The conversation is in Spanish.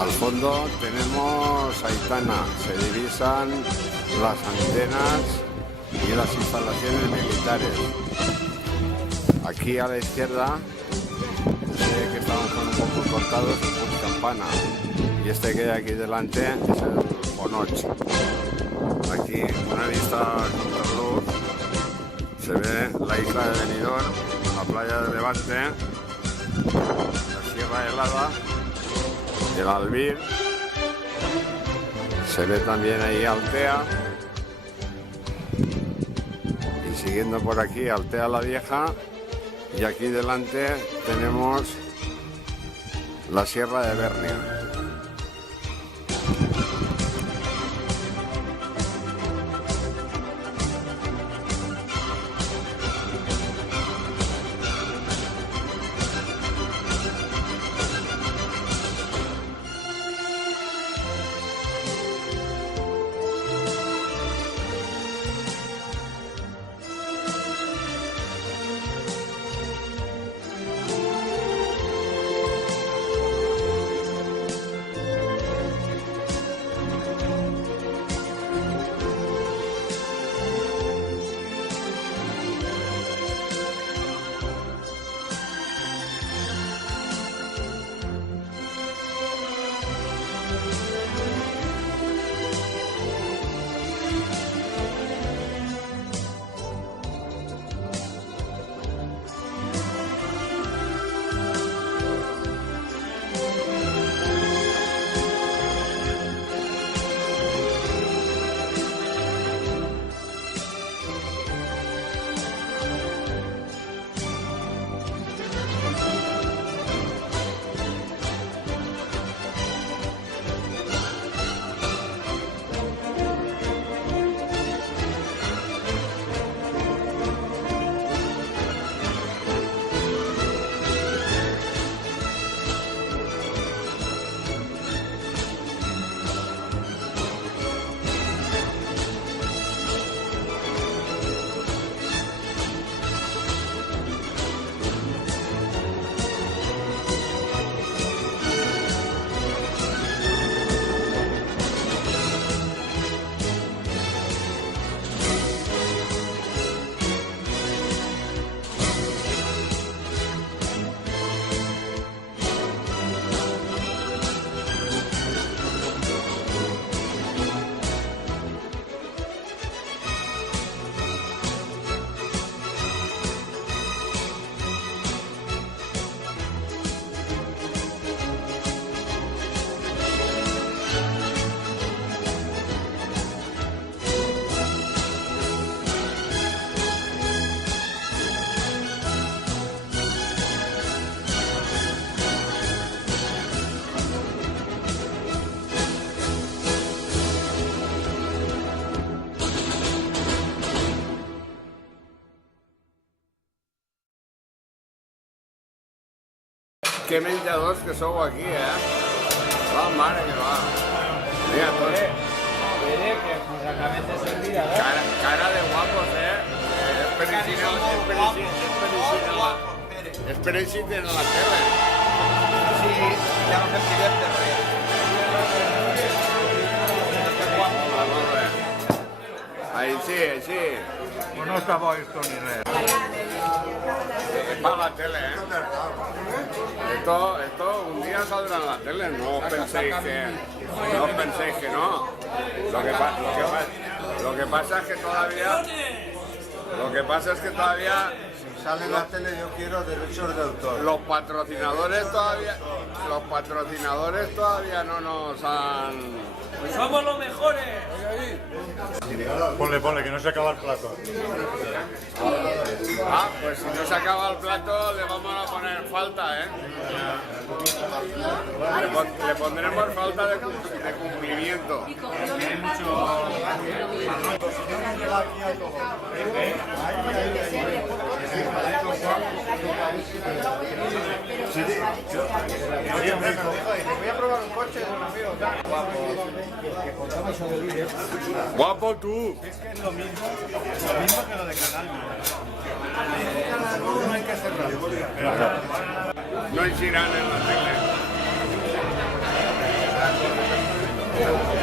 Al fondo tenemos Aitana, se divisan las antenas y las instalaciones militares. Aquí a la izquierda, sé que estamos un poco cortados, es Puig Campana, y este que hay aquí delante es el Ponoch. Aquí una vista con luz, se ve la isla de Benidorm, la playa de Levante, la Sierra Helada, el Albir, se ve también ahí Altea, y siguiendo por aquí Altea la Vieja, y aquí delante tenemos la Sierra de Bernia. Que menjadors que sou aquí, Va, mare que va. Mira, tots. Que nos acaben de servir ahora. Cara de guapos, Es perecita en la tele. Sí, ya no se divierte, rey. Ahí sí, sí. Pues no estaba esto ni res. Es para la tele, Esto un día saldrá en la tele, no penséis que no. Lo que pasa es que todavía Si sale en la tele yo quiero derechos de autor. los patrocinadores todavía no nos han... ¡Somos los mejores! Ponle, que no se acaba el plato. Ah, pues si no se acaba el plato le vamos a poner falta, Le pondremos falta de cumplimiento. Sí, voy a probar un coche de un amigo. Guapo tú. Es que es lo mismo que lo de Canal. No hay que cerrarlo. No hay Girán en la tele. Gracias.